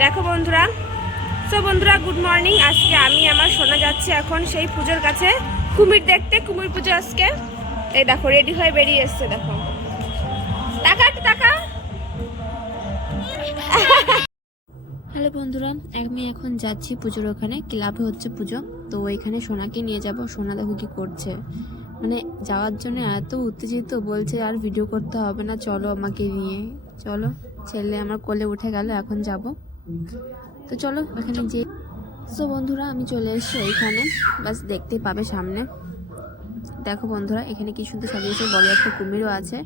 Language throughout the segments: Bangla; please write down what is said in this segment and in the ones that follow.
দেখো বন্ধুরা। তো বন্ধুরা গুড মর্নিং আজকে আমি আমার শোনা যাচ্ছে এখন সেই পুজোর কাছে। কুমির দেখতে, কুমির পুজো আজকে। এই দেখো রেডি হয়ে বেরিয়ে এসছে, দেখো। টাকা টাকা। হ্যালো বন্ধুরা, আমি এখন যাচ্ছি পুজোর ওখানে। ক্লাবে হচ্ছে পুজো। তো এখানে সোনাকে নিয়ে যাব। সোনা দেখো কি করছে। মানে যাওয়ার জন্য এত উত্তেজিত, বলছে আর ভিডিও করতে হবে না। চলো আমাকে নিয়ে। চলো, ছেলে আমার কোলে উঠে গেল, এখন যাব। তো চলো ওখানে যে সো বন্ধুরা আমি চলে এসেছি ওইখানে। বাস দেখতেই পাবে সামনে। দেখো বন্ধুরা এখানে কি সুন্দর সাজিয়েছে বড় একটা কুমিরও আছে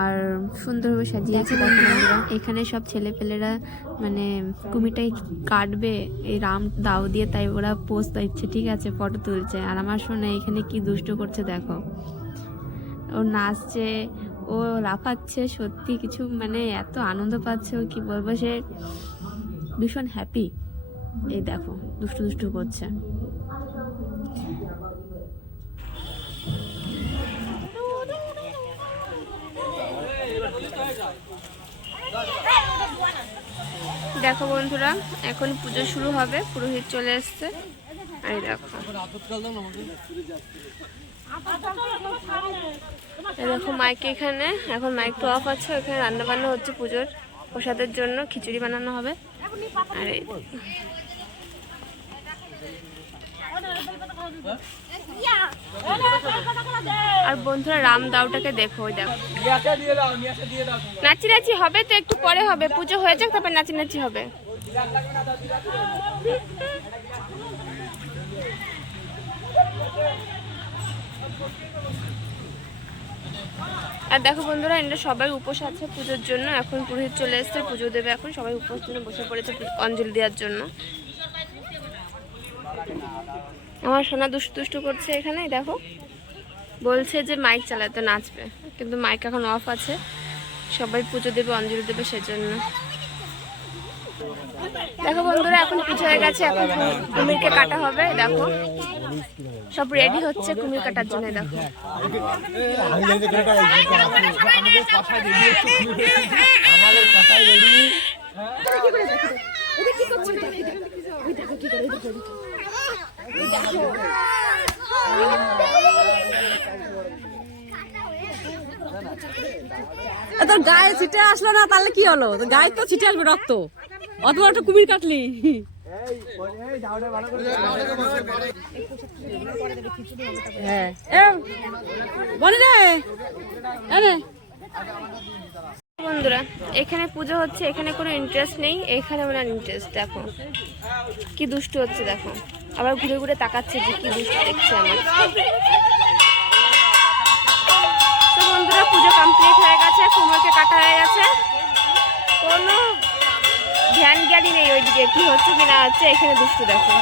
আর সুন্দরভাবে সাজিয়েছে বন্ধুরা এখানে সব ছেলেপেলেরা মানে কুমিরটাই কাটবে এই রাম দাও দিয়ে তাই ওরা পোস্ট দিচ্ছে ঠিক আছে ফটো তুলছে। আর আমার শোনা এখানে কি দুষ্ট করছে দেখো। ও নাচছে ও লাফাচ্ছে সত্যি কিছু মানে এত আনন্দ পাচ্ছে ও কি বলব সে ভীষণ হ্যাপি এই দেখো, দুষ্টু দুষ্টু করছে। দেখো বন্ধুরা, এখন পুজো শুরু হবে, পুরোহিত চলে এসছে। আর দেখো। দেখো মাইক এখানে, এখন মাইক তো অফ আছে এখানে রান্না বান্না হচ্ছে পুজোর। প্রসাদের জন্য খিচুড়ি বানানো হবে। আর আর বন্ধুরা, রাম দাওটাকে দেখো, ওই দেখো। নাচি নাচি হবে তো, একটু পরে হবে। পুজো হয়ে যাক, তারপর নাচি নাচি হবে। আর দেখো বন্ধুরা এরা সবাই উপোস আছে পুজোর জন্য। এখন পুরোহিত চলে এসছে, পুজো দেবে এখন। সবাই উপোস জন্য বসে পড়েছে অঞ্জলি দেওয়ার জন্য। আমার সোনা দুষ্টু দুষ্টু করছে এখানে দেখো। বলছে যে মাইক চালাতে নাচবে, কিন্তু মাইক এখন অফ আছে। সবাই পুজো দেবে, অঞ্জলি দেবে সেজন্য। দেখো বন্ধুরা, এখন পুজো হয়ে গেছে, এখন কুমিরকে কাটা হবে, দেখো। সব রেডি হচ্ছে কুমির কাটার জন্য, দেখো। তোর গায়ে ছিটে আসলো না, তাহলে কি হলো? গায়ে তো ছিটে আসবে রক্ত। অত বড় একটা কুমির কাটলি। হ্যাঁ। বন্ধুরা, এখানে পুজো হচ্ছে, এখানে কোনো ইন্টারেস্ট নেই, এখানে ওনার ইন্টারেস্ট দেখো। কি দুষ্ট হচ্ছে, দেখো। আবার ঘুরে ঘুরে তাকাচ্ছে যে কি দুষ্ট দেখছে আমার। বন্ধুরা, পুজো কমপ্লিট হয়ে গেছে, কুমোরকে কাটা হয়ে গেছে। কোনো ধ্যান জ্ঞানই নেই ওইদিকে কি হচ্ছে কি না হচ্ছে এখানে দুষ্টু দেখো